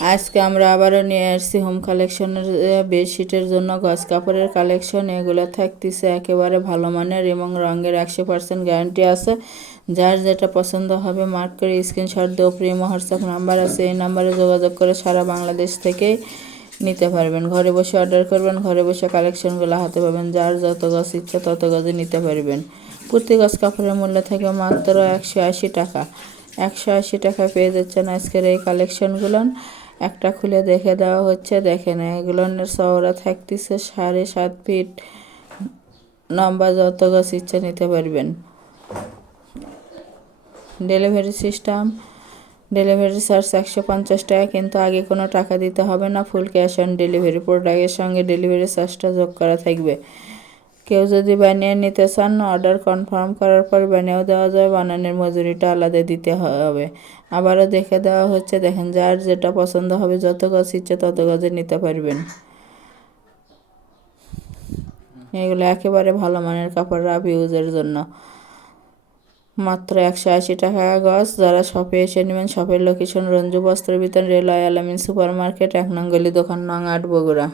আজকে আমরা আবারও নিয়ে আসছি হোম কালেকশনের বেডশিটের জন্য গজ কাপড়ের কালেকশন। এগুলো থাকতেছে একেবারে ভালো মানের এবং রঙের 100% গ্যারান্টি আছে। যার যেটা পছন্দ হবে মার্ক করে স্ক্রিনশট দিয়ে প্রিমো হোয়াটসঅ্যাপ নাম্বার আছে, এই নাম্বারে যোগাযোগ করে সারা বাংলাদেশ থেকেই নিতে পারবেন। ঘরে বসে অর্ডার করবেন, ঘরে বসে কালেকশনগুলো হাতে পাবেন। যার যত গজ ইচ্ছা তত গজে নিতে পারবেন। প্রতি গজ কাপড়ের মূল্য থাকে মাত্র 180 টাকা। 180 টাকা পেয়ে যাচ্ছেন আজকের এই কালেকশনগুলো। একটা খুলে দেখে দেওয়া হচ্ছে, দেখেন এগুলোর চওড়া থাকতেছে 7.5 ফিট, লম্বা যত গজ ইচ্ছা নিতে পারবেন। ডেলিভারি সিস্টেম, ডেলিভারি চার্জ 150 টাকা, কিন্তু আগে কোনো টাকা দিতে হবে না, ফুল ক্যাশ অন ডেলিভারি। প্রোডাক্টের সঙ্গে ডেলিভারি চার্জটা যোগ করা থাকবে। কেউ যদি বানিয়ে নিতে চান অর্ডার কনফার্ম করার পর বানিয়েও দেওয়া যায়, বানানোর মজুরিটা আলাদা দিতে হবে। আবারও দেখে দেওয়া হচ্ছে, দেখেন যার যেটা পছন্দ হবে যত গজ ইচ্ছে তত গজে নিতে পারবেন। এগুলো একেবারে ভালো মানের কাপড়, রাফ ইউজের জন্য। মাত্র 180 টাকা গজ। যারা শপে এসে নেবেন, শপের লোকেশন রঞ্জু বস্ত্র বিতান, রেলওয়ে আলামিন সুপার মার্কেট, 1 নং গলি, দোকান নং 8, বগুড়া।